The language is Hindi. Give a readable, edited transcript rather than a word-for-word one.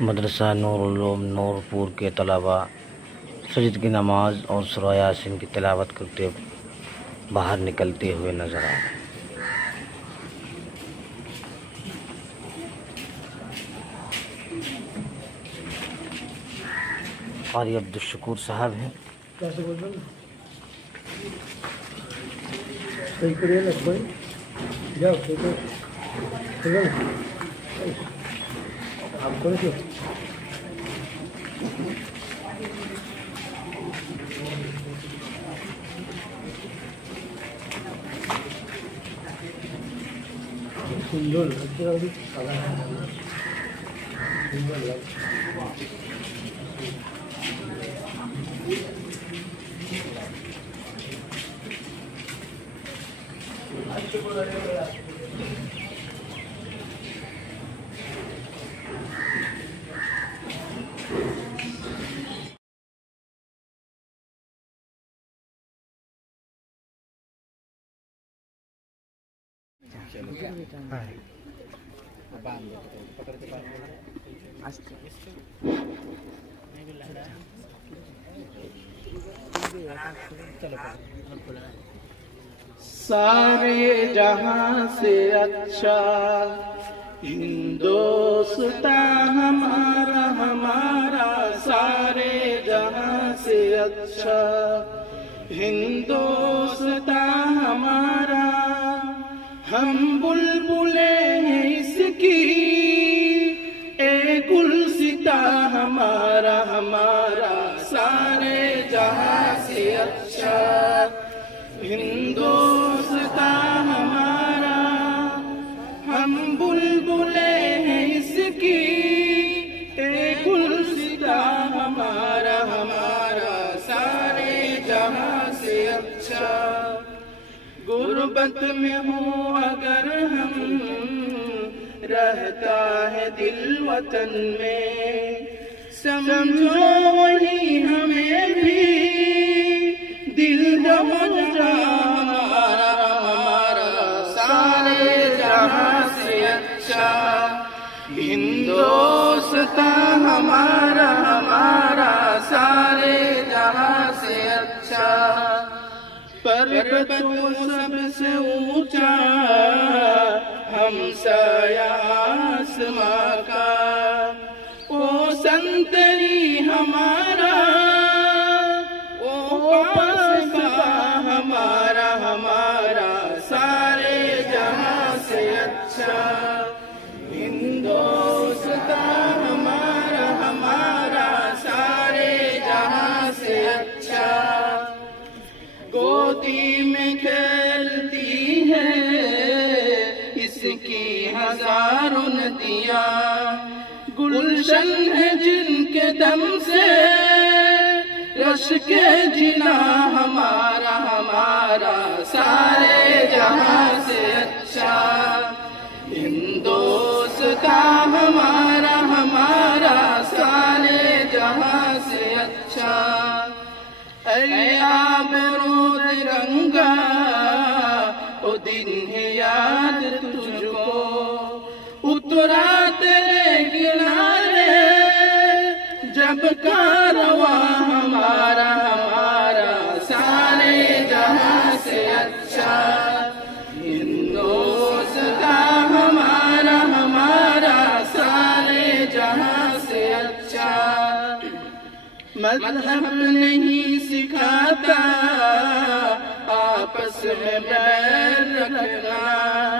मदरसा नूरुल उलूम नूरपुर के तलबा सजद की नमाज और सूरह यासीन की तिलावत करते बाहर निकलते हुए नजर आ रहे हैं। कारी अब्दुल शकूर साहब हैं। सारे जहां से अच्छा हिंदोस्ता हमारा हमारा, सारे जहां से अच्छा हिंदोस्ता हमारा। हम बुलबुले हैं इसकी ए गुलसिता हमारा हमारा, सारे जहां से अच्छा हिंदोस्ता हमारा। हम बुलबुले हैं इसकी ए गुलसिता हमारा हमारा, सारे जहां से अच्छा। गुर्बत में हो अगर हम, रहता है दिल वतन में, समझो वही हमें भी दिल हमारा हमारा, सारे जहां से अच्छा हिंदोस्ता हमारा हमारा, सारे जहां से अच्छा। पर्वतों सबसे ऊंचा हमसाया आसमां का, ओ संतरी हमारा ओ पासबा हमारा हमारा, सारे जहां से अच्छा हिंदोस्ता हमारा हमारा, सारे जहां से अच्छा। गोदी में खेलती है इसकी हजारों नदियां, गुलशन है जिनके दम से रश के जिना हमारा हमारा, सारे जहां से अच्छा हिंदोस्ता हमारा हमारा, सारे जहां से अच्छा। ऐ आबरूद गंगा ओ दिन है याद तुझको, उतरा तेरे किनारे जब कारवा हमारा हमारा, सारे जहां से अच्छा हिंदोस्ता हमारा हमारा, सारे जहां से अच्छा। मज़हब नहीं सिखाता आपस में बैर रखना,